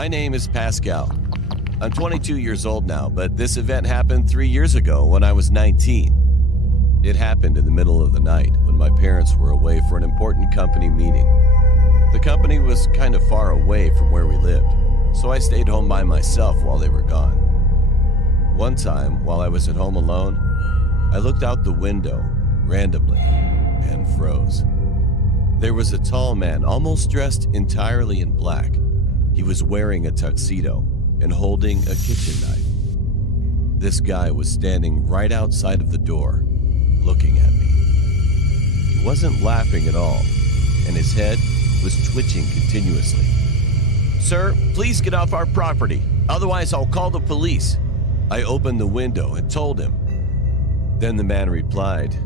My name is Pascal. I'm 22 years old now, but this event happened 3 years ago when I was 19. It happened in the middle of the night when my parents were away for an important company meeting. The company was kind of far away from where we lived, so I stayed home by myself while they were gone. One time, while I was at home alone, I looked out the window randomly and froze. There was a tall man, almost dressed entirely in black. He was wearing a tuxedo and holding a kitchen knife. This guy was standing right outside of the door, looking at me. He wasn't laughing at all, and his head was twitching continuously. "Sir, please get off our property, otherwise I'll call the police." I opened the window and told him. Then the man replied,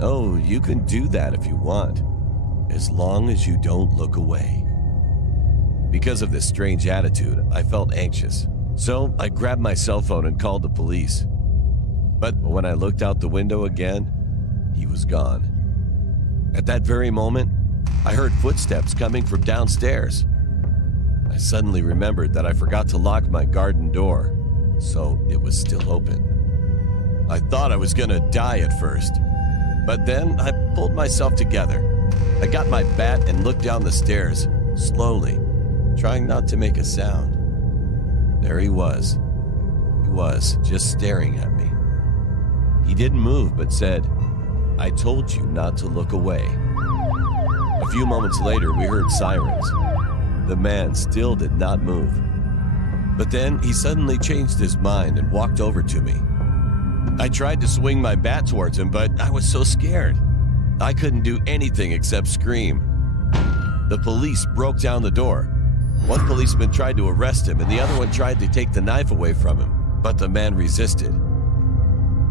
"Oh, you can do that if you want, as long as you don't look away." Because of this strange attitude, I felt anxious, so I grabbed my cell phone and called the police. But when I looked out the window again, he was gone. At that very moment, I heard footsteps coming from downstairs. I suddenly remembered that I forgot to lock my garden door, so it was still open. I thought I was gonna die at first, but then I pulled myself together. I got my bat and looked down the stairs, slowly, trying not to make a sound. There he was. He was just staring at me. He didn't move but said, "I told you not to look away." A few moments later, we heard sirens. The man still did not move. But then he suddenly changed his mind and walked over to me. I tried to swing my bat towards him, but I was so scared. I couldn't do anything except scream. The police broke down the door. One policeman tried to arrest him, and the other one tried to take the knife away from him, but the man resisted.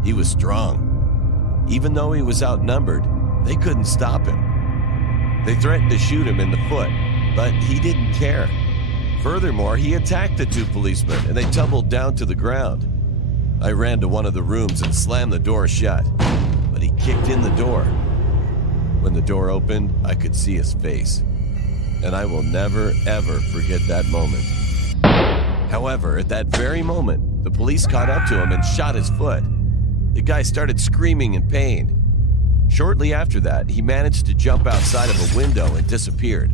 He was strong. Even though he was outnumbered, they couldn't stop him. They threatened to shoot him in the foot, but he didn't care. Furthermore, he attacked the two policemen, and they tumbled down to the ground. I ran to one of the rooms and slammed the door shut, but he kicked in the door. When the door opened, I could see his face, and I will never, ever forget that moment. However, at that very moment, the police caught up to him and shot his foot. The guy started screaming in pain. Shortly after that, he managed to jump outside of a window and disappeared.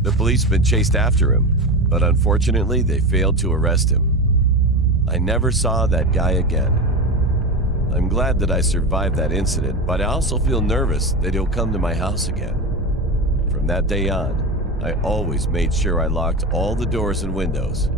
The policemen chased after him, but unfortunately, they failed to arrest him. I never saw that guy again. I'm glad that I survived that incident, but I also feel nervous that he'll come to my house again. From that day on, I always made sure I locked all the doors and windows.